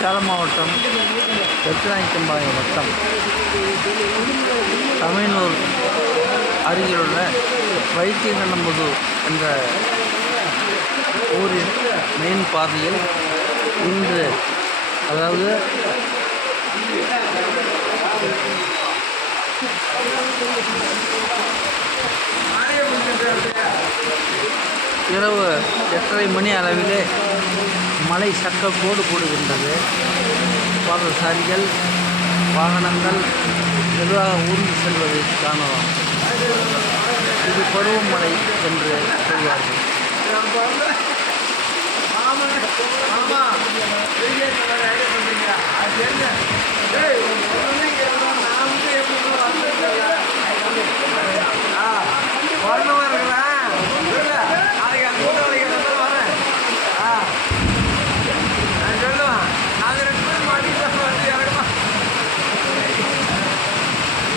சேலம் மாவட்டம் பெத்தநாயக்கம்பாளையம் வட்டம் தமிழ்நூர் அருகிலுள்ள வைத்தியநல்லம்புதூர் என்ற ஊரின் மெயின் பாதையில் இன்று அதாவது இரவு 8:30 மணி அளவிலே மழை சக்கக்கோடு போடுகின்றது. பாதசாரிகள் வாகனங்கள் மெதுவாக ஊர்ந்து செல்வதை காணலாம். இது பருவமழை என்று சொல்வார்கள்.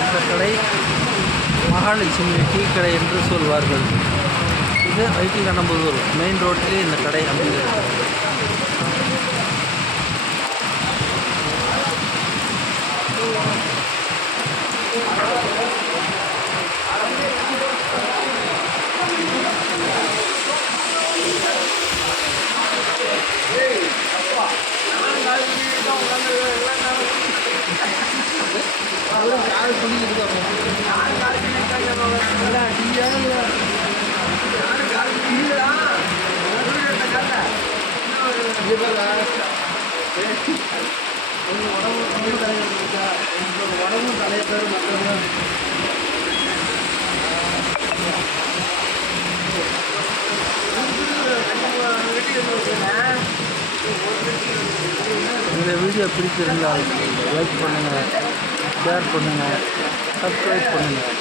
இந்த கடை மகாலட்சுமி டீ கடை என்று சொல்வார்கள். இது வைத்தியநல்லம்புதூர் மெயின் ரோட்டிலே இந்த கடை அமைந்திருக்கிறது. இந்த வீடியோ பிடிச்சிருந்தால் லைக் பண்ணுங்கள், ஷேர் பண்ணுங்கள், சப்ஸ்கிரைப் பண்ணுங்கள்.